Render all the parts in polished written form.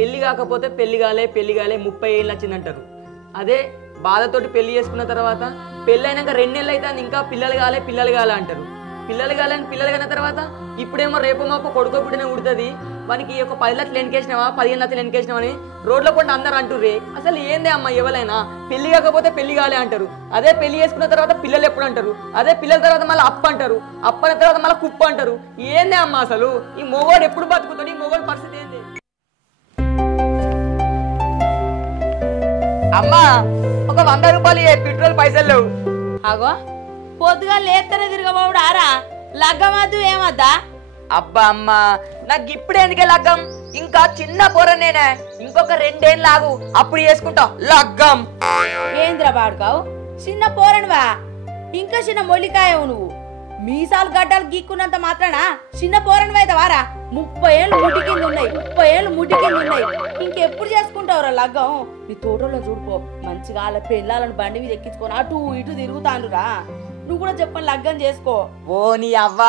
పెళ్లి కాకపోతే పెళ్లి కాలే 30 ఏళ్ళు వచ్చిందంటారు. అదే బాధతోటి పెళ్లి చేసుకున్న తర్వాత పెళ్ళైనాక 2 నెలలు అయితే ఇంకా పిల్లలు కాలే అంటారు. పిల్లలు కాలిన తర్వాత ఇప్పుడేమో రేపు మాపు కొడుకో బిడ్డనే ఉడుతుంది, వానికి ఒక 10 లక్షలు ఎన్కేసినావా 15 లక్షలు ఎన్కేసినావా అని రోడ్ల పూట అందరు అంటుర్రే. అసలు ఏందే అమ్మ, ఎవరైనా పెళ్లి కాకపోతే పెళ్లి కాలే అంటారు. అదే పెళ్లి చేసుకున్న తర్వాత పిల్లలు ఎప్పుడు అంటారు. అదే పిల్లల తర్వాత మళ్ళీ అప్పు అంటారు. అప్పన తర్వాత మళ్ళీ కుప్పు అంటారు. ఏందే అమ్మ అసలు ఈ మొగోడు ఎప్పుడు బతుకుతాడు? ఈ మొగోడు పరిస్థితి ఏంది? అమ్మా ఒక 100 రూపాయలు పెట్రోల్ పైసలు లేవు. అగో పొద్దుగా లేస్తేనే తిరగబోడు ఆరా లగ్గమద్దు ఏమద్దా? అబ్బా అమ్మ నాకు ఇప్పుడు ఎందుకే లగ్గం? ఇంకా చిన్న పోరనేనే, ఇంకొక 2 ఏళ్ళు ఆగు అప్పుడు చేసుకుంటా లగ్గం. ఏంద్రా బాడుకావు చిన్న పోరనువా? ఇంకా చిన్న మొల్లికాయవు నువ్వు. మీసాలు గడ్డలు గీక్కున్నంత మాత్రాన చిన్న పోరనువైతే వారా? 30 ఏళ్ళు ముడి కింద ఉన్నాయి. ఇంకెప్పుడు చేసుకుంటావురా లగ్గం? నీ తోటలో చూడుకో మంచిగా వాళ్ళ పిల్లలను బండి మీద ఎక్కించుకొని అటు ఇటు తిరుగుతానురా. నువ్వు కూడా చెప్పని లగ్గం చేసుకో. ఓ నీ అవ్వ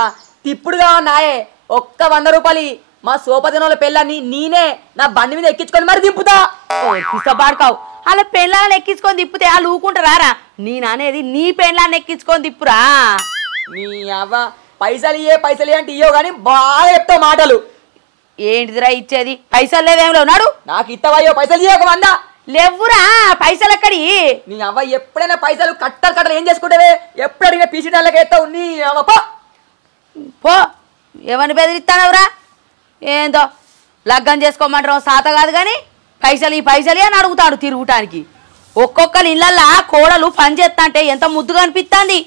తిప్పుడుగా నాయే, ఒక్క 100 రూపాయలు మా సోపదినోళ్ళ పెళ్ళని నేనే నా బండి మీద ఎక్కించుకొని మరి దింపుతా. బాడుకావు వాళ్ళ పెళ్ళాలను ఎక్కించుకొని తిప్పితే వాళ్ళు ఊకుంటారా? నేననేది నీ పెళ్ళాన్ని ఎక్కించుకొని తిప్పురా. నీ అవ్వ పైసలు ఇయ్యే అంటే ఇయ్యో గానీ బాగా చెప్తావు మాటలు. ఏంటిదిరా ఇచ్చేది? పైసలు లేవేం లేవు నాడు. నాకు ఇత్తవయ్యో పైసలు ఇయ్య, ఒక 100 లేవురా. పైసలు ఎక్కడి? నీ అవ్వ ఎప్పుడైనా పైసలు కట్టలు ఏం చేసుకుంటావే? ఎప్పుడు అడిగిన పీసీటాలకి ఎత్తావు నీ అవ్వ. పో ఎవరిని బెదిరిస్తానవురా? ఏందో లగ్గం చేసుకోమంటారు సాత కాదు కానీ పైసలు అని అడుగుతాడు తిరుగుటానికి. ఒక్కొక్కరు ఇళ్ళల్లా కోడలు పని చేస్తా అంటే ఎంత ముద్దుగా అనిపిస్తుంది.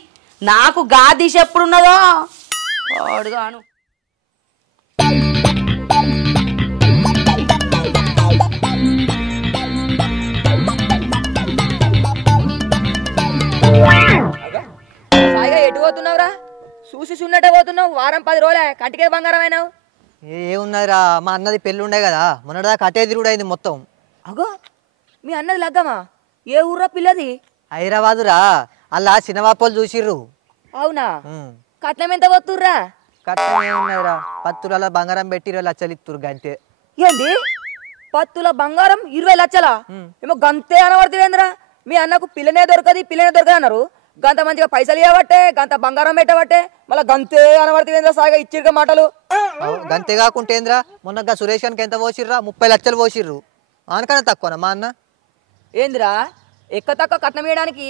నాకు గా దిశ ఎప్పుడున్నదో అడుగాను. సాయిగా ఎటు పోతున్నావురా? చూసి చూన్నట్టే పోతున్నావు. వారం 10 రోజులే కంటికే బంగారం అయినావు. ఏమున్నదిరా, మా అన్నది పెళ్ళి ఉండే కదా, మొన్నటిదాకా అటే తిరుగుడు అయింది మొత్తం. అగో మీ అన్నది లగ్గమా? ఏ ఊర్రా పిల్లది? హైదరాబాదురా. అలా సినిమాపోలు చూసిర్రు. అవునా? కట్నం ఎంత పోతుర్రా? కట్నం ఏమున్నదిరా, 10 తులాల బంగారం పెట్టి 20 లక్షలు ఇస్తురు గంతే. ఏంది 10 తుల బంగారం 20 లక్షలా? ఏమో గంతే అనబడుతుందేంద్రా? మీ అన్నకు పిల్లనే దొరకదు అన్నారు. గంత మంచిగా పైసలు ఇవ్వబట్టే, గంత బంగారం పెట్టబట్టే మళ్ళీ గంతే అనబడుతుందేంద్రా? సాగా ఇచ్చిర్గా మాటలు. గంతే కాకుంటేంద్రా, మొన్న సురేష్ గారికి ఎంత పోసిర్రా? 30 లక్షలు పోసిర్రు. ఆనకన్నా తక్కువనా మా అన్న? ఏందిరా ఎక్క తక్కువ కట్నం ఇవ్వడానికి?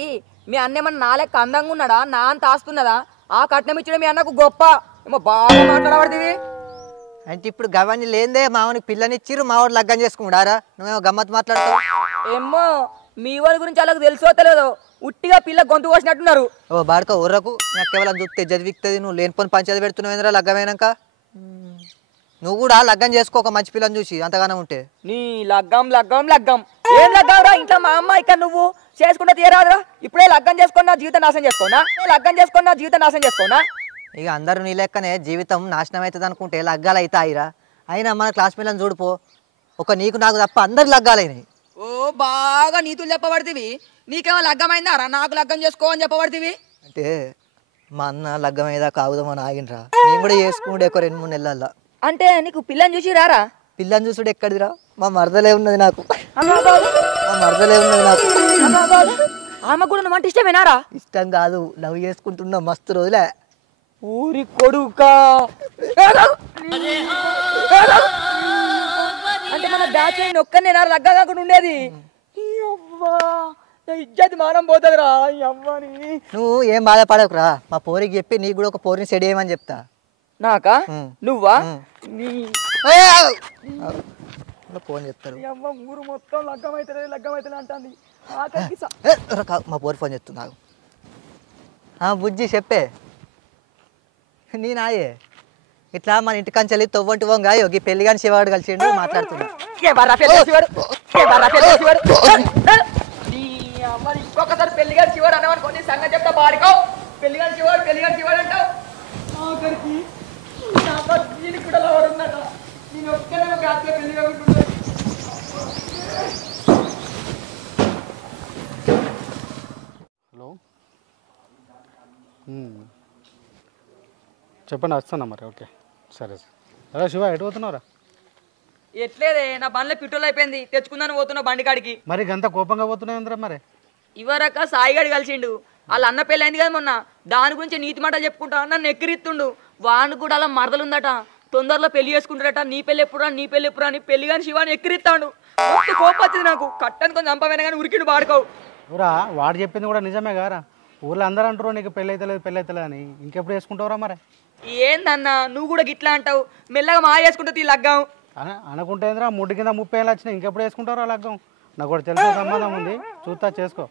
మీ అన్న ఏమన్నా నా లెక్క అందంగా ఉన్నాడా? నా అంత ఆస్తున్నదా? ఆ కట్నం ఇచ్చడం మీ అన్నకు గొప్ప. ఏమో బాగా మాట్లాడబడుతుంది. అంటే ఇప్పుడు గవన్నీ లేదే, మావానికి పిల్లనిచ్చిర్రు, మావాడు లగ్గం చేసుకుంటారా? నువ్వేమో గమ్మత్ మాట్లాడతావు. ఏమో మీ వాళ్ళ గురించి అలాగ తెలుసో తెలియదు, ఉట్టిగా పిల్ల గొంతు కోసినట్టున్నారు. ఓ బాడుకో ఉర్రకు, నాకు కేవలం చూస్తే చదివిక్తుంది. నువ్వు లేనిపోని పంచాయతీ పెడుతున్నావేంద్రా లగ్గమైనాక? నువ్వు కూడా లగ్గం చేసుకో ఒక మంచి పిల్లని చూసి, అంతగానే ఉంటే. నీ లగ్గం ఏం లగ్గంరా? ఇంట్లో మా అమ్మ ఇక్కడ నువ్వు చేసుకుంటే తీరాదురా. ఇప్పుడే లగ్గం చేసుకున్నా జీవితం నాశనం చేసుకోనా? ఇక అందరూ నీ లెక్కనే జీవితం నాశనం అవుతుంది అనుకుంటే లగ్గాలు అవుతాయిరా. అయినా మన క్లాస్ పిల్లని చూడిపో, ఒక నీకు నాకు తప్ప అందరు లగ్గాలైనాయి. ఓ బాగా నీతులు చెప్పబడితివి. నీకేమో లగ్గమైందారా? నాకు లగ్గం చేసుకో అని చెప్పబడితివి. అంటే మా అన్న లగ్గం అయ్యేదాకా ఆగుదామని ఆగినరా. నేను కూడా చేసుకుంటే ఒక 2-3 నెలల్లో. అంటే నీకు పిల్లని చూసి రారా? పిల్లని చూసుడు ఎక్కడిదిరా, మా మరదలే ఉన్నది నాకు. ఆమె కూడా నువ్వు అంటే ఇష్టమేనారా? ఇష్టం కాదు, లవ్ చేసుకుంటున్నా మస్తు రోజులే. ఊరి కొడుకా అంటే మన బ్యాచ్ ఒక్కనే లగ్గ కాకుండా ఉండేది. ఇజ్జతి మానం పోతుందిరా. నువ్వు ఏం బాధపడకురా, మా పోరికి చెప్పి నీకు కూడా ఒక పోరిని సెట్ చేయమని చెప్తా. నాకా? నువ్వా? ఫోన్ చెప్తారు. ఊరు మొత్తం లగ్గమైతే అంటుంది. మా పోరి ఫోన్ చెప్తున్నా. బుజ్జి చెప్పే. నేనాయే ఇట్లా మన ఇంటికంచెల్లి తొవ్వంటి వంగా యోగి పెళ్లి కానీ శివాడు కలిసిండు మాట్లాడుతున్నా. ఇంకొకసారి పెళ్లి కానీ శివాడు అన్నవాడు సంగతి చెప్తా బాడుకో. పెళ్లి కానీ శివాడు అంటావు. ఆఖరికి దీనికి కూడా లవర్ ఉందట. నేను ఒక్కనే బ్యాచ్ పెళ్లి కాకుండా. హలో చెప్పండి, వస్తున్నా మరి. ఓకే సరే సార్. అరే శివ ఎటు పోతున్నావురా? ఎట్లేదే నా బండ్లో పెట్రోల్ అయిపోయింది తెచ్చుకుందాని పోతున్నా బండి కాడికి. మరి గంత కోపంగా పోతున్నాయంద్రా మరి? ఇవరక సాయిగాడు కలిసిండు, వాళ్ళ అన్న పెళ్ళి అయింది కదా మొన్న, దాని గురించి నీతి మాటలు చెప్పుకుంటా నన్ను ఎక్కిరిత్తుండు. వాడిని కూడా అలా మరదలుందట, తొందరలో పెళ్లి చేసుకుంటాడట, నీ పెళ్ళి ఎప్పుడా నీ పెళ్ళి ఎప్పుడా అని పెళ్లి కానీ శివాని ఎక్కిరిస్తాడు. కోపం వచ్చింది నాకు, కట్టని కొంచెం చంపమైనా కానీ ఉరికిండు వాడుకోవు. ఊరా వాడు చెప్పింది కూడా నిజమే కారా? ఊర్లో అందరూ అంటారు నీకు పెళ్ళి అవుతలేదు అని. ఇంకెప్పుడు వేసుకుంటావురా మరి? ఏందన్నా నువ్వు కూడా గిట్లా అంటావు, మెల్లగా మా చేసుకుంటే తీ లగ్గం అనుకుంటే ముడ్డు కింద 30 ఏళ్ళు వచ్చినాయి, ఇంకెప్పుడు వేసుకుంటారా లగ్గం? నాకు కూడా తెలిసిన సంబంధం ఉంది, చూస్తా చేసుకో.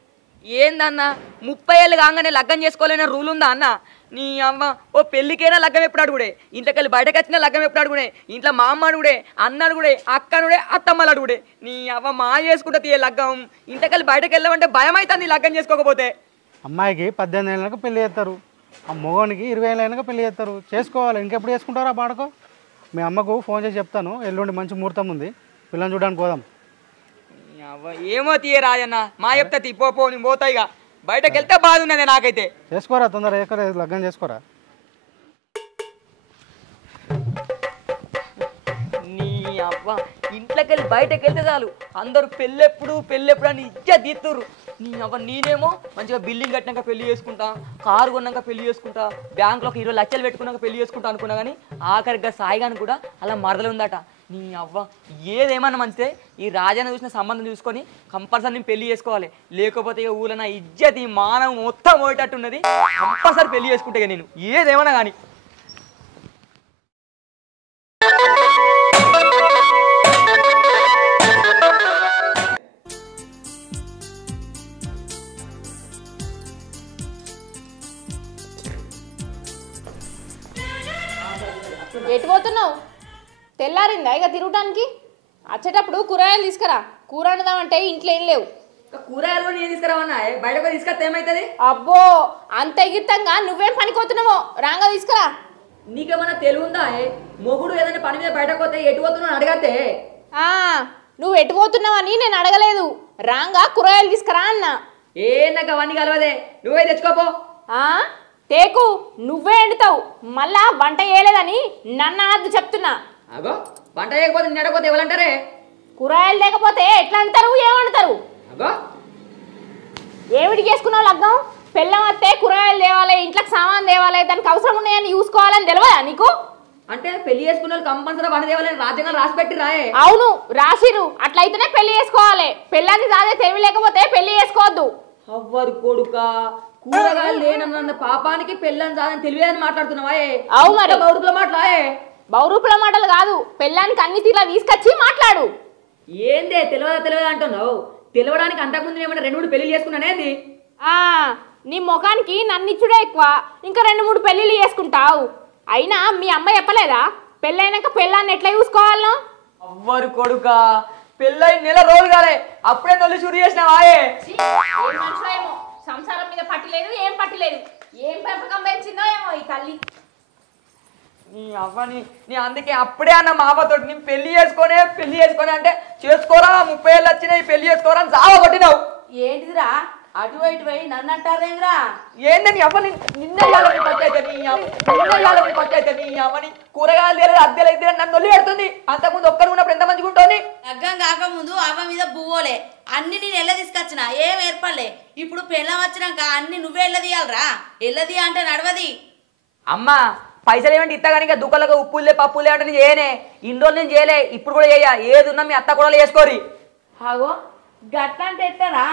ఏందన్నా 30 ఏళ్ళు కాగానే లగ్గం చేసుకోలేని రూల్ ఉందా అన్న? నీ అమ్మ ఓ పెళ్ళికైనా లగ్గం ఎప్పుడు అడుగుడే, ఇంట్లోకెళ్ళి బయటకు వచ్చినా లగ్గం ఎప్పుడు అడుగుడే, ఇంట్లో మా అమ్మ అడుగుడే, అన్న అడుగుడే, అక్క అడుగుడే, అత్తమ్మలు అడుగుడే. నీ అవ్వ మా చేసుకుంటా తీయ లగ్గం, ఇంట్లోకెళ్ళి బయటకు వెళ్ళామంటే భయం అవుతుంది లగ్గం చేసుకోకపోతే. అమ్మాయికి 18 ఏళ్ళకి పెళ్లి చేస్తారు, ఆ మగవానికి 20 ఏళ్ళకి పెళ్లి చేస్తారు. చేసుకోవాలి, ఇంకెప్పుడు చేసుకుంటారా బాడకో? మీ అమ్మకు ఫోన్ చేసి చెప్తాను, ఎల్లుండి మంచి ముహూర్తం ఉంది, పిల్లని చూడడానికి పోదాం. ఏమో తీయ రాజన్న, మా చెప్తా తీ పో, నేను పోతాయిగా, బయటకు వెళ్తే బాధ ఉన్నది నాకైతే. చేసుకోరా తొందర, లగ్గం చేసుకోరా. నీ అవ్వ ఇంట్లోకి వెళ్ళి బయటకు వెళ్తే చాలు అందరూ పెళ్ళెప్పుడు అని ఇజ్జత్ తీస్తుర్రు. నీ అవ్వ నేనేమో మంచిగా బిల్డింగ్ కట్టినాక పెళ్లి చేసుకుంటా, కారు కొన్నాక పెళ్లి చేసుకుంటా, బ్యాంకులో 20 లక్షలు పెట్టుకున్నాక పెళ్లి చేసుకుంటా అనుకున్నా, కానీ ఆఖరిగా సాయిగాని కూడా అలా మరదలు ఉందట. నీ అవ్వ ఏదేమన్నా మంచిదే, ఈ రాజన్న చూసిన సంబంధం చూసుకొని కంపల్సరీ నేను పెళ్లి చేసుకోవాలి, లేకపోతే ఇక ఊళ్ళో నా ఇజ్జత్ ఈ మానవం మొత్తం పోయేటట్టు ఉన్నది. కంపల్సరీ పెళ్లి చేసుకుంటే నేను ఏదేమన్నా కానీ. ఎటు పోతున్నావు? తెల్లారిందా ఇక తిరగటానికి? వచ్చేటప్పుడు కూరగాయలు తీసుకురా, కూర వండుదామంటే ఇంట్లో ఏం లేవు. కూరగాయలు నేను తీసుకురావన్నా, బయటకు తీసుకొస్తే ఏమవుతుంది? అబ్బో అంత ఎగిరితంగా నువ్వేం పనికొస్తున్నావో రాంగా తీసుకురా. నీకేమన్నా తెలివుందా? మొగుడు ఏదైనా పని మీద బయటకు పోతే ఎటు పోతున్నావు అడగతే? నువ్వు ఎటు పోతున్నావని నేను అడగలేదు, రాంగా కూరగాయలు తీసుకురా అన్న. నాకు అవన్నీ కలవదే, నువ్వే తెచ్చుకోపో. తేకు నువ్వే ఎండుతావు, మళ్ళా వంట చేయలేదని నన్ను అనద్దు చెప్తున్నా. అగో వంట చేయకపోతే నేను అడగపోతే ఎవరంటారే? కూరగాయలు లేకపోతే ఎట్లా అంటారు, ఏమంటారు? అగో ఏమిటి చేసుకున్నావు లగ్గం? పెళ్ళం వస్తే కూరగాయలు తేవాలి, ఇంట్లోకి సామాన్ తేవాలి, దానికి అవసరం ఉన్నాయని చూసుకోవాలని తెలియదా నీకు? అంటే పెళ్లి చేసుకున్న వాళ్ళు కంపల్సరీ వంట తేవాలని రాజ్యాంగం రాసి పెట్టి రాయే. అవును రాసిరు, అట్లయితేనే పెళ్లి చేసుకోవాలి. పెళ్ళాన్ని సాదే తెలివి లేకపోతే పెళ్లి చేసుకోవద్దు. అవ్వరు కొడుక, కూరగాయలు లేనన్న పాపానికి పెళ్ళని సాదని తెలియదని మాట్లాడుతున్నావా? అవు మరి బౌరుపుల మాటలాయే. బౌరూపుల మాటలు కాదు, పెళ్ళానికి అన్ని తీర్లా తీసుకొచ్చి మాట్లాడు. ఏందే తెలియదా అంటున్నావు? తెలవడానికి అంతకుముందు ఏమన్నా 2-3 పెళ్లి చేసుకున్నానేది? నీ ముఖానికి నన్నిచ్చుడే ఎక్కువ, ఇంకా 2-3 పెళ్లిళ్ళు చేసుకుంటావు. అయినా మీ అమ్మ చెప్పలేదా పెళ్ళైనాక పెళ్ళాన్ని ఎట్లా చూసుకోవాలనో? అవ్వరు కొడుక, పెళ్ళై నెల రోజులు కాలే అప్పుడే నొల్లి షురు చేసినావాయే. సంసారం మీద పట్టిలేదు, ఏం పట్టిలేదు, ఏం పెంపకం పెంచిందో ఏమో ఈ తల్లి. నీ అవ్వని నీ అందుకే అప్పుడే అన్న మా అవ్వతోటి నేను పెళ్లి చేసుకొని అంటే చేసుకోరా 30 ఏళ్ళు వచ్చినాయి పెళ్లి చేసుకోరా అని సావ కొట్టినావు. ఏంటిదిరా అటు ఇటు పోయి నన్ను అంటారేంద్రా? ఏందని అవ్వని నిన్న పట్టయితే నీ అవ్వని కూరగాయలు తెలియదు అద్దెలు అయితే నన్ను నొల్లి పెడుతుంది. అంతకుముందు ఒక్కరు ఉన్నప్పుడు ఎంత మంచిగా ఉంటుంది. లగ్గం కాకముందు అవ్వ మీద బువ్వోలే, అన్ని నేను ఎల్ల తీసుకొచ్చిన, ఏం ఏర్పడలే. ఇప్పుడు పెళ్ళం వచ్చినాక అన్ని నువ్వే ఎల్ల తీయాలరా? ఎల్లది అంటే నడవది. అమ్మా పైసలు ఏమంటే ఇస్తా కానీ ఇంకా దుకాణంలో ఉప్పులే పప్పులే అంటే నేను చేయనే, ఇన్ని రోజులు నేను చేయలే, ఇప్పుడు కూడా చేయ. ఏది ఉన్నా మీ అత్త కూడా చేసుకోరి. ఆగో గట్లంటే ఎట్టారా?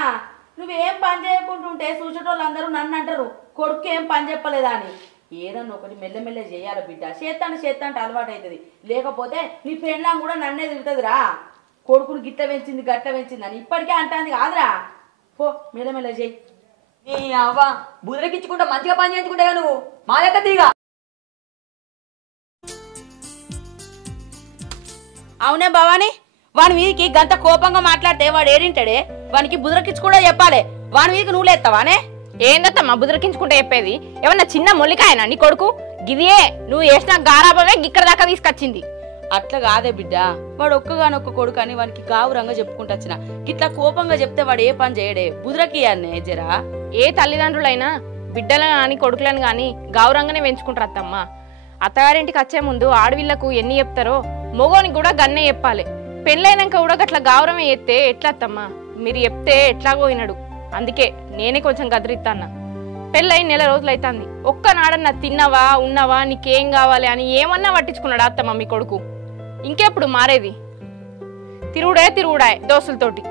నువ్వేం పని చేయకుంటుంటే చూసేటోళ్ళు అందరూ నన్ను అంటారు కొడుకు ఏం పని చెప్పలేదా అని. ఏదన్నా ఒకటి మెల్లమెల్ల చేయాలి బిడ్డ, చేత్తంటే అలవాటు అవుతుంది. లేకపోతే నీ పెళ్ళాం కూడా నన్నే తిడుతుందిరా, కొడుకుని గిట్ట పెంచింది గట్ట పెంచింది అని. ఇప్పటికే అంటుంది కాదురా, పో మెల్లమెల్ల చేయి. నీ అవ్వ బుదిరకిచ్చుకుంటా మంచిగా పని చేయించుకుంటే నువ్వు మా దగ్గర తీగా. అవునే భవాని, వాని వీధికి గంత కోపంగా మాట్లాడితే వాడు ఏడింటాడే? వానికి బుదరకిచ్చి కూడా చెప్పాలి. వాని వీధికి నువ్వు లేస్తావానే? ఏందత్తమ్మా బుదరకించుకుంటే చెప్పేది? ఏమన్నా చిన్న మొల్లికాయనా నీ కొడుకు? గిదియే నువ్వు వేసిన గారాబమే ఇక్కడ దాకా తీసుకొచ్చింది. అట్లా కాదే బిడ్డ, వాడు ఒక్కగానొక్క కొడుకు అని వానికి గావురంగా చెప్పుకుంటూ వచ్చిన. గిట్లా కోపంగా చెప్తే వాడు ఏ పని చేయడే, బుదరకి అన్నే జరా. ఏ తల్లిదండ్రులైనా బిడ్డలను కానీ కొడుకులను కానీ గౌరవంగానే పెంచుకుంటారు అత్తమ్మ. అత్తగారింటికి వచ్చే ముందు ఆడవిళ్లకు ఎన్ని చెప్తారో మొగోనికి కూడా గన్నే చెప్పాలి. పెళ్ళైనాక కూడా గట్ల గౌరవం ఎత్తే ఎట్లా అత్తమ్మా? మీరు చెప్తే ఎట్లాగో వినడు. అందుకే నేనే కొంచెం గదిరిస్తాన్నా. పెళ్ళై నెల రోజులు అవుతుంది. ఒక్కనాడన్నా తిన్నావా ఉన్నావా నీకేం కావాలి అని ఏమన్నా పట్టించుకున్నాడా అత్తమ్మ మీ కొడుకు? ఇంకెప్పుడు మారేది? తిరుగుడాయ్ దోస్తులతోటి.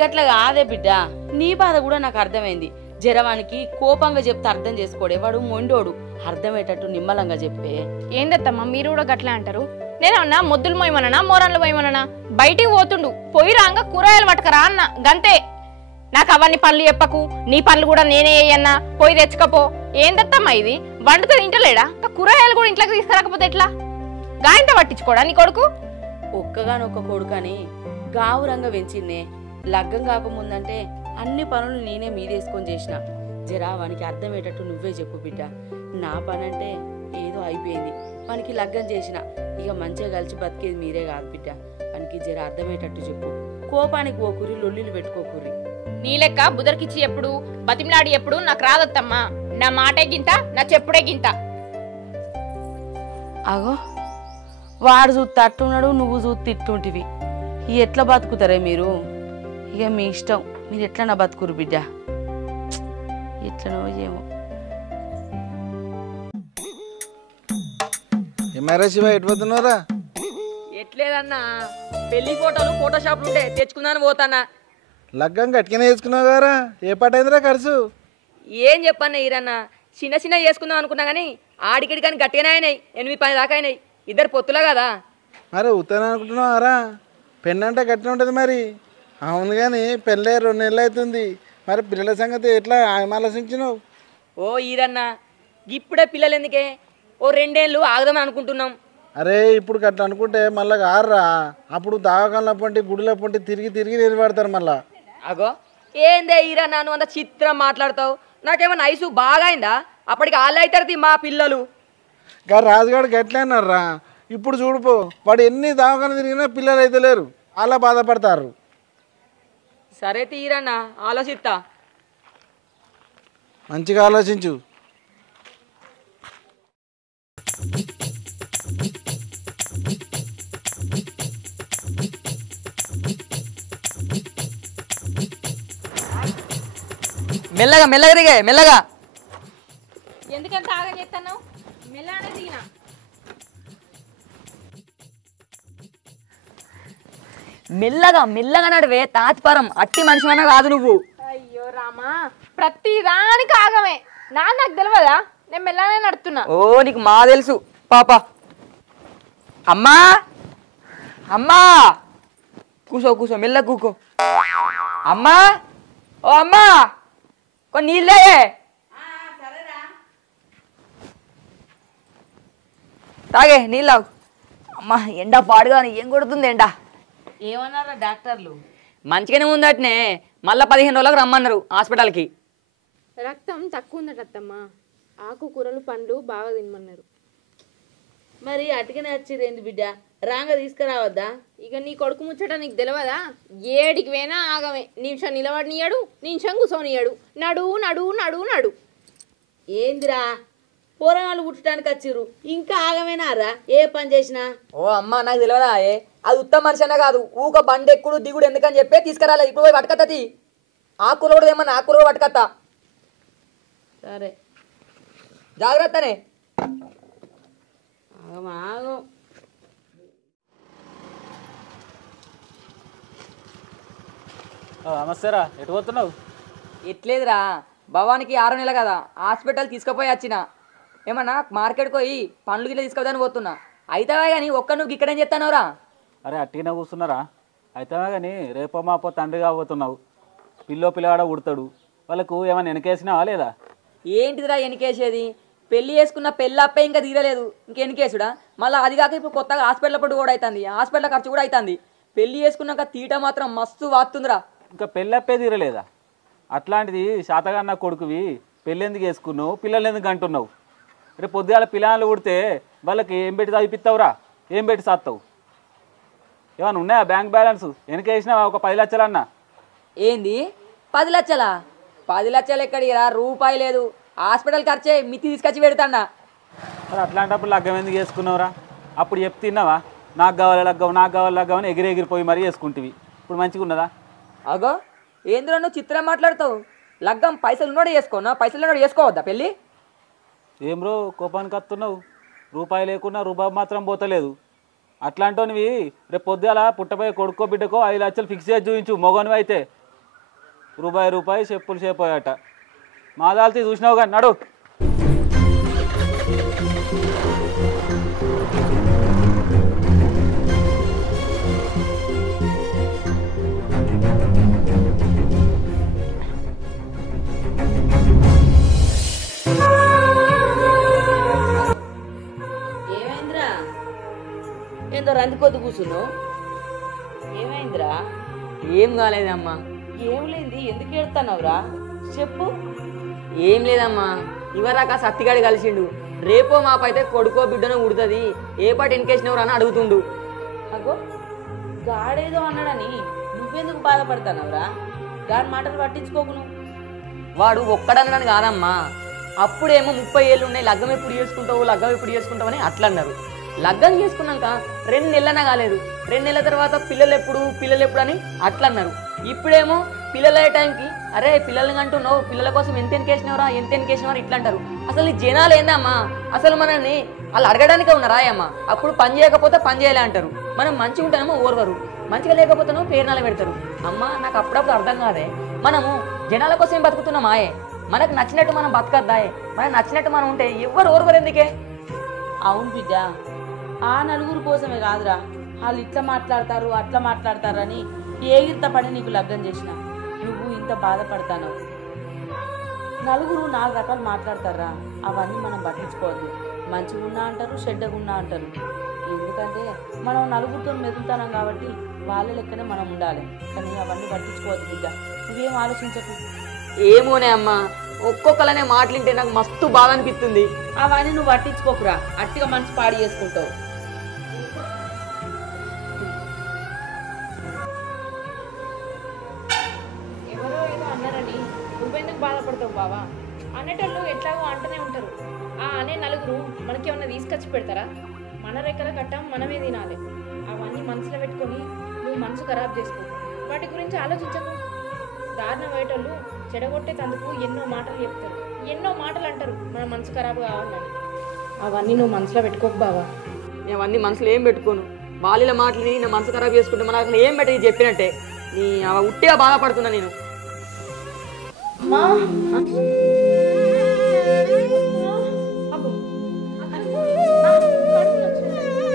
గట్లా కాదే బిడ్డ, నీ బాధ కూడా నాకు అర్థమైంది. జరవానికి కోపంగా చెప్తే అర్థం చేసుకోడే, వాడు మొండోడు. అర్థమయ్యేటట్టు నిమ్మలంగా చెప్పే. ఏందత్తమ్మా మీరు కూడా గట్లే అంటారు? నేనన్నా మొద్దులు మోయమననా మోరన్లు పోయమననా? బయటికి పోతుండు, పోయి రాంగా కూరగాయలు పట్టుకరా అన్న, గంతే. నాకు అవన్నీ పనులు చెప్పకు, నీ పనులు కూడా నేనే వేయన్నా, పోయి తెచ్చుకపో. ఏందత్తమ్మా ఇది? వండుతో ఇంటలేడా? కూరగాయలు కూడా ఇంట్లోకి తీసుకురాకపోతే ఎట్లా? గాయంత పట్టించుకోడా నీ కొడుకు? ఒక్కగానొక్క కొడుకని గావురంగా పెంచిందే. లగ్గం కాకముందంటే అన్ని పనులు నేనే మీదేసుకొని చేసిన. జరా వానికి అర్థమయ్యేటట్టు నువ్వే చెప్పు బిడ్డ. నా పని అంటే ఏదో అయిపోయింది, వానికి లగ్గం చేసిన. ఇక మంచిగా కలిసి బతికేది మీరే కాదు బిడ్డ. వానికి జర అర్థమయ్యేటట్టు చెప్పు. కోపానికి పోకురి, లొల్లిలు పెట్టుకోకుర్రి. నీ లెక్క బుదరికిచ్చి ఎప్పుడు బతిమలాడి ఎప్పుడు నాకు రాదత్తమ్మా. నా మాటే గింత, నా చెప్పుడే గింత. అగో వాడు చూస్తే అట్టున్నాడు, నువ్వు చూస్తే ఇట్టుంటివి. ఎట్లా బతుకుతారే మీరు? ఇక మీ ఇష్టం, మీరు ఎట్లన్నా బతుకురు బిడ్డ. ఎట్లనో ఏమో. ఏమారా శివ, ఎటు పోతున్నారా? ఎట్లేదన్నా, పెళ్లి ఫోటోలు ఫోటోషాప్లు ఉంటే తెచ్చుకుందాని పోతానా. లగ్గం గట్టిగానే వేసుకున్నావు గారా? ఏ పాట అయిందిరా ఖర్చు? ఏం చెప్పన్నా ఈరన్నా, చిన్న చిన్న చేసుకుందాం అనుకున్నా కానీ ఆడికిడి కానీ గట్టిగానే అయినాయి. 8-10 దాకా అయినాయి. ఇద్దరు పొత్తులా కదా. మరి ఉత్తరం అనుకుంటున్నావారా? పెళ్ళి అంటే గట్టిన ఉంటుంది మరి. అవును కానీ పెళ్ళే 2 నెలలు అవుతుంది. మరి పిల్లల సంగతి ఎట్లా ఆలోచించినావు? ఓ ఈరన్నా, ఇప్పుడే పిల్లలు ఎందుకే? ఓ 2 ఏళ్ళు ఆగదామని అనుకుంటున్నాం. అరే ఇప్పుడు గట్లా అనుకుంటే మళ్ళీ ఆర్రా. అప్పుడు దావకాల పంటి గుడిలో పంటి తిరిగి తిరిగి నిలబడతారు మళ్ళా. అగో ఏందే ఈరన్నా, నువ్వు అంత చిత్రం మాట్లాడతావు. నాకేమన్నా ఐసు బాగా అయిందా? అప్పటికి వాళ్ళు అవుతారు మా పిల్లలు. గా రాజుగాడు గట్లే అన్నారా. ఇప్పుడు చూడుపో, వాడు ఎన్ని దావకాలు తిరిగినా పిల్లలు అయితే లేరు, అలా బాధపడతారు. సరే తీరన్నా, ఆలోచిస్తా. మంచిగా ఆలోచించు. మెల్లగా మెల్లగా దిగే, మెల్లగా. ఎందుకంత ఆగా చెప్తాను? మెల్లనే దిగినా. మెల్లగా మెల్లగా నడివే, తాత్పరం అట్టి మనిషి అన్న కాదు నువ్వు. అయ్యో రామా, ప్రతి దానికి ఆగమే. నాకు తెలియదా? నేను మెల్లనే నడుతున్నా. ఓ నీకు మా తెలుసు పాప. అమ్మా అమ్మా, కూసో కూసో, మెల్ల కూకో. అమ్మా, ఓ అమ్మా, కొన్ని నీళ్ళే. తాగే నీళ్ళావు. అమ్మా ఎండ పాడుగా, ఏం కొడుతుంది ఎండ. ఏమన్నారా డాక్టర్లు? మంచిగానే ఉందటనే, మళ్ళీ 15 రోజులకు రమ్మన్నారు హాస్పిటల్కి. రక్తం తక్కువ ఉందటమ్మా. ఆకుకూరలు పండ్లు బాగా తినమన్నారు. మరి అటుకనే వచ్చిరేంది బిడ్డ? రాంగా తీసుకురావద్దా? ఇక నీ కొడుకు ముచ్చట నీకు తెలియదా? ఏడికి పోయినా ఆగమే. నిమిషం నిలబడినియాడు, నిమిషం కూర్చోనియాడు. నడు నడు నడు నడు. ఏందిరా, పోరగాళ్ళు పుట్టడానికి వచ్చిర్రు, ఇంకా ఆగమేనారా ఏ పని చేసినా? ఓ అమ్మ నాకు తెలియదా? అది ఉత్తమ మనిషి అన్న కాదు, ఊక బండి ఎక్కుడు దిగుడు ఎందుకని చెప్పి తీసుకురాలి. ఇప్పుడు పోయి పట్టుకత్తది. ఆకులు కూడా ఏమన్నా ఆకులు కూడా పట్టుకత్తా. సరే జాగ్రత్తనే. ఆగం. నమస్తేరా, ఎటు పోతున్నావు? ఎట్లేదురా, భవానికి 6 నెలలు కదా, హాస్పిటల్ తీసుకుపోయి వచ్చిన. ఏమన్నా మార్కెట్కి పోయి పండ్లు గిట్ల తీసుకుపోదాని పోతున్నా. అయితేవా కానీ ఒక్క నువ్వు ఇక్కడేం చెప్తానవరా? అరే అట్టినే కూర్చున్నారా? అయితే కానీ రేపో మాపో తండ్రి కాబోతున్నావు. పిల్లగాడ ఉడతాడు. వాళ్ళకు ఏమైనా వెనకేసినావా లేదా? ఏంటిదిరా ఎనికేసేది? పెళ్లి చేసుకున్న పెళ్ళప్పే ఇంకా తీరలేదు, ఇంకెనికేసుడా? మళ్ళీ అది కాక ఇప్పుడు కొత్తగా హాస్పిటల్ పట్టు కూడా అవుతుంది, హాస్పిటల్ ఖర్చు కూడా అవుతుంది. పెళ్లి చేసుకున్నాక తీట మాత్రం మస్తు వాస్తుందిరా. ఇంకా పెళ్ళప్పే తీరలేదా? అట్లాంటిది శాతగాన్న కొడుకువి పెళ్ళి ఎందుకు వేసుకున్నావు, పిల్లలు ఎందుకు అంటున్నావు? రేపు పొద్దుగాల పిల్లలు ఉడితే వాళ్ళకి ఏం పెట్టి చదివిస్తావురా? ఏం పెట్టి సాత్తావు? ఏమన్నా ఉన్నాయా బ్యాంక్ బ్యాలెన్స్? వెనకేసినావా ఒక 10 లక్షలన్నా? ఏంది 10 లక్షలా? 10 లక్షలు ఎక్కడిరా, రూపాయి లేదు. హాస్పిటల్ ఖర్చే, మితి తీసుకొచ్చి పెడతాడా. మరి అట్లాంటప్పుడు లగ్గం ఎందుకు వేసుకున్నావురా? అప్పుడు చెప్తున్నావా? 10 లక్షలు 20 లక్షలు నాకు కావాలి లగ్గం నాకు కావాలి లగ్గం అని ఎగిరిపోయి మరీ వేసుకుంటివి ఇప్పుడు మంచిగా ఉన్నదా? అగో ఏంద్రా నువ్వు చిత్రం మాట్లాడతావు? లగ్గం పైసలు ఉన్నాడు చేసుకోనా? పైసలు ఉన్నాడు చేసుకోవద్దా పెళ్ళి? ఏం బ్రో కోపానికి వస్తున్నావు? రూపాయి లేకున్నా రూపాయి మాత్రం పోతలేదు. అట్లాంటివి రేపు పొద్దుల పుట్టపోయే కొడుకో బిడ్డకో 5 లక్షలు ఫిక్స్ చేసి చూపించు. మొగనివి అయితే రూపాయి చెప్పులు చేపోయాట. మాదాల్సి చూసినావు కానీ నడు. ఏమైందిరా? ఏందో రందికొద్దు కూర్చున్నావు? ఏమైందిరా? ఏం కాలేదమ్మా. ఏం లేంది, ఎందుకు ఏడుతున్నావురా? చెప్పు. ఏం లేదమ్మా, ఇవరాక సత్తిగాడి కలిసిండు. రేపో మాపైతే కొడుకో బిడ్డనో ఉడుతుంది, ఏ పాటి ఎన్కేసినవరు అని అడుగుతుండు. అగో గాడేదో అన్నాడని నువ్వెందుకు బాధపడతానవరా? గాడి మాటలు పట్టించుకోకు నువ్వు. వాడు ఒక్కడన్నాడని కాదమ్మా, అప్పుడేమో 30 ఏళ్ళు ఉన్నాయి, లగ్గం ఎప్పుడు చేసుకుంటావు అని అట్లా అన్నారు. లగ్గం చేసుకున్నాక 2 నెలలైనా కాలేదు, 2 నెలల తర్వాత పిల్లలు ఎప్పుడు అని అట్లా అన్నారు. ఇప్పుడేమో పిల్లలు అయ్యే టైంకి అరే పిల్లల్ని అంటున్నావు, పిల్లల కోసం ఎంత ఎన్కేసినవరా ఇట్లా అంటారు. అసలు ఈ జనాలు ఏందమ్మా? అసలు మనల్ని వాళ్ళు అడగడానికే ఉన్నారా అమ్మా? అప్పుడు పని చేయకపోతే పని చేయలే అంటారు. మనం మంచిగా ఉంటేనేమో ఓర్వరు, మంచిగా లేకపోతేనో పేరునాల పెడతారు. అమ్మా నాకు అప్పుడప్పుడు అర్థం కాదే, మనము జనాల కోసం ఏం బతుకుతున్నామాయే? మనకు నచ్చినట్టు మనం బతకద్దాయే? మనకు నచ్చినట్టు మనం ఉంటే ఎవరు ఓర్వరు ఎందుకే? అవును బిడ్డ, ఆ నలుగురు కోసమే కాదురా, వాళ్ళు ఇట్లా మాట్లాడతారు అట్లా మాట్లాడతారని ఏగిరిత పడి నీకు లగ్గం చేసిన నువ్వు ఇంత బాధపడతాను. నలుగురు 4 రకాలు మాట్లాడతారా, అవన్నీ మనం పట్టించుకోవద్దు. మంచిగా ఉన్నా అంటారు, చెడ్డగా ఉన్నా అంటారు. ఎందుకంటే మనం నలుగురితో మెదులుతాం కాబట్టి వాళ్ళ లెక్కనే మనం ఉండాలి. కానీ అవన్నీ పట్టించుకోవద్దు బిడ్డ, నువ్వేం ఆలోచించకు. ఏమోనే అమ్మా, ఒక్కొక్కలనే మాటలింటే నాకు మస్తు బాధ అనిపిస్తుంది. అవన్నీ నువ్వు పట్టించుకోకురా, అట్టిగా మనసు పాడు చేసుకుంటావు. ఎవరో ఏదో అన్నారని నువ్వెందుకు బాధపడతావు బావా? అనేటోళ్ళు ఎట్లాగో అంటూనే ఉంటారు. ఆ అనే నలుగురు మనకేమన్నా తీసుకొచ్చి పెడతారా? మన రెక్కల కట్టం మనమే తినాలి. అవన్నీ మనసులో పెట్టుకొని నువ్వు మనసు ఖరాబ్ చేసుకో, వాటి గురించి ఆలోచించకు. దారుణ పోయేటోళ్ళు చెడగొట్టేటందుకు ఎన్నో మాటలు చెప్తారు, ఎన్నో మాటలు అంటారు మన మనసు ఖరాబ్ కావాలని. అవన్నీ నువ్వు మనసులో పెట్టుకోకు బావా. నేను అవన్నీ మనసులో ఏం పెట్టుకోను. వాళ్ళ మాటలని నా మనసు ఖరాబ్ చేసుకుంటే మన అసలు ఏం పెట్టి చెప్పినట్టే నీ ఉట్టిగా బాధపడుతున్నా నేను.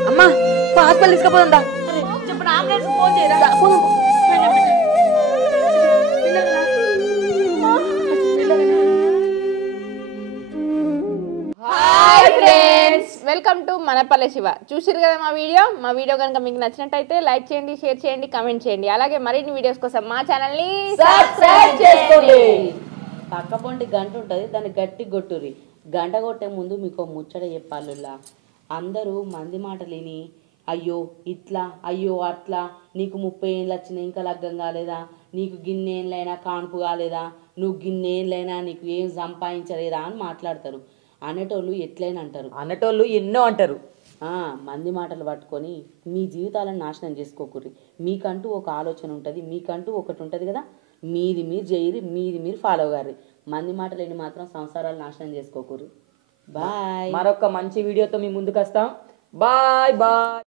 అమ్మా హాస్పిటల్ తీసుకుపోతుందా? చెప్పండి, అంబులెన్స్ ఫోన్ చేయరా? Hi friends, welcome to మనపల్లె Shiva. చూసిరు కదా మా వీడియో కనుక మీకు నచ్చినట్టయితే లైక్ చేయండి, షేర్ చేయండి, కామెంట్ చేయండి. అలాగే మరిన్ని వీడియోస్ కోసం మా ఛానల్ని సబ్స్క్రైబ్ చేసుకోండి. పక్కపొంటి గంట ఉంటుంది, దాన్ని గట్టి కొట్టుర్రి. గంట కొట్టే ముందు మీకు ముచ్చట చెప్పాలులా. అందరూ మంది మాటలు విని అయ్యో ఇట్లా అయ్యో అట్లా, నీకు 30 ఏళ్ళు వచ్చినా ఇంకా లగ్గం కాలేదా, నీకు గిన్నేళ్ళైనా కాన్పు కాలేదా, నువ్వు గిన్నేళ్ళైనా నీకు ఏం సంపాదించలేదా అని మాట్లాడతారు. అనేటోళ్ళు ఎట్లయినా అంటారు, అనేటోళ్ళు ఎన్నో అంటారు. మంది మాటలు పట్టుకొని మీ జీవితాలను నాశనం చేసుకోకూరి. మీకంటూ ఒక ఆలోచన ఉంటుంది, మీకంటూ ఒకటి ఉంటుంది కదా, మీది మీరు చేయరి, మీది మీరు ఫాలో గారి. మంది మాటలు ఎన్ని మాత్రం సంసారాలు నాశనం చేసుకోకూరి. బాయ్. మరొక మంచి వీడియోతో మీ ముందుకు వస్తాం. Bye bye.